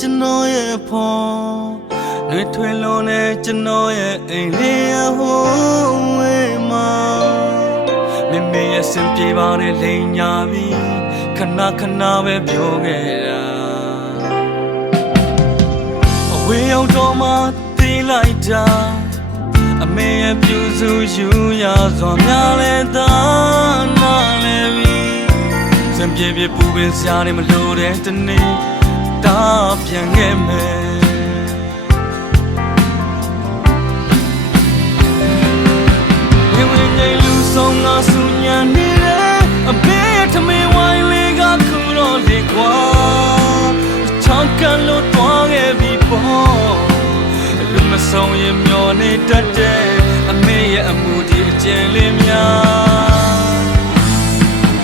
ကျွန်တော်ရဲ့ဖော်နှွေထွေလုံးနဲ့ကျွန်တော်ရဲ့အိမ်လေးအဟိုးဝေးမှာမိမိရဲ့စင်ပြေပါနဲ့လိန်ညာပြီးခဏခဏပဲပြောခဲ့တာအဝေးရောက်တော့မှသိလိုက်တာအမေရဲ့ပြုစုယူရစွာများလဲသာနာလဲပြီးစံပြေပြေပူပင်စရာနေမလို့တဲ့တနေ့တာပြန်ခဲ့မယ်ဆုံးငါဆူညံနေတယ်အမေထမင်းဝိုင်းလေးကခုတော့လေကွာချောင်းကန်လို့တွားခဲ့ပြီပေါ့လူမဆုံးရင်မျောနေတတ်တဲ့အမေရဲ့အမှုဒီအကျဉ်းလေးများ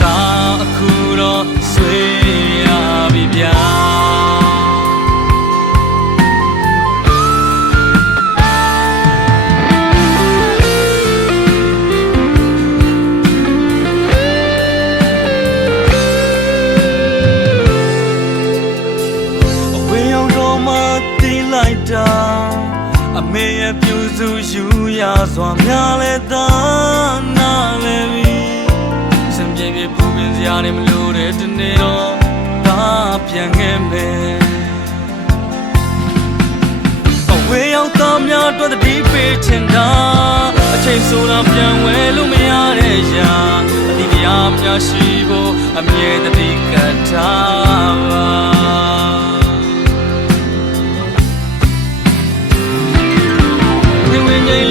ဒါအခုတော့ဆွေးရပြီဗျာအမေရဲ့ပြုစုယူရစွာများလဲသာနာလဲပြီးစံပြေပြေပူပင်စရာနေမလို့တဲ့တနေ့တော့ဒါပြန်ခဲ့မယ်အဝေးရောက်သားများတွေ့တဲ့ဒီပေးချင်တာအချိန်ဆိုတာပြန်ဝဲလို့မရတဲ့ရာအတိတရားများရှိဖို့အမြဲတည်းကထားပါ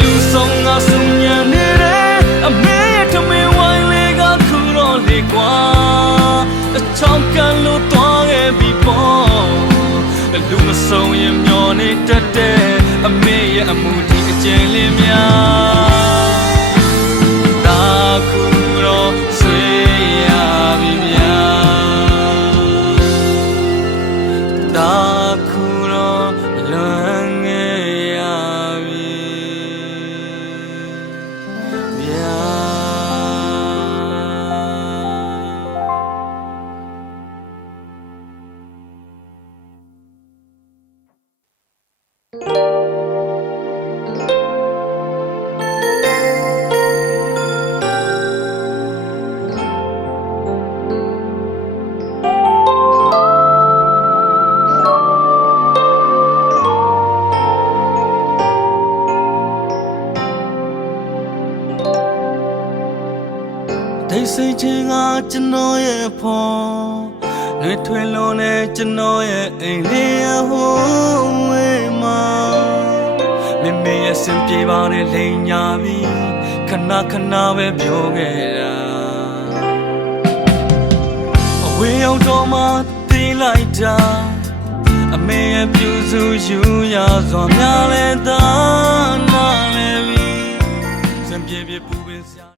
လူဆုံးငါဆူညံနေတယ်အမေရဲ့ထမင်းဝိုင်းလေးကခုတော့လေကွာအချောင်းကန်လို့တွားခဲ့ပြီပေါ့လူမဆုံးရင်မျောနေတတ်တဲ့အမေရဲ့အမှုဒီအကျဉ်းလေးများဒါခုတော့ဆွေးရပြီများဒါခုတော့လွန်ငယ်ရပြီဒိတ်စိတ်ချင်းကကျွန်တော်ရဲ့ဖော်နှွေထွေလုံးနဲ့ကျွန်တော်ရဲ့အိမ်လေးအဟိုးဝေးမှာမိမိရဲ့စင်ပြေပါနဲ့လိန်ညာပြီးခဏခဏပဲပြောခဲ့တာအဝေးရောက်တော့မှသိလိုက်တာအမေရဲ့ပြုစုယူရစွာများလဲသာနာလဲပြီးစံပြေပြေ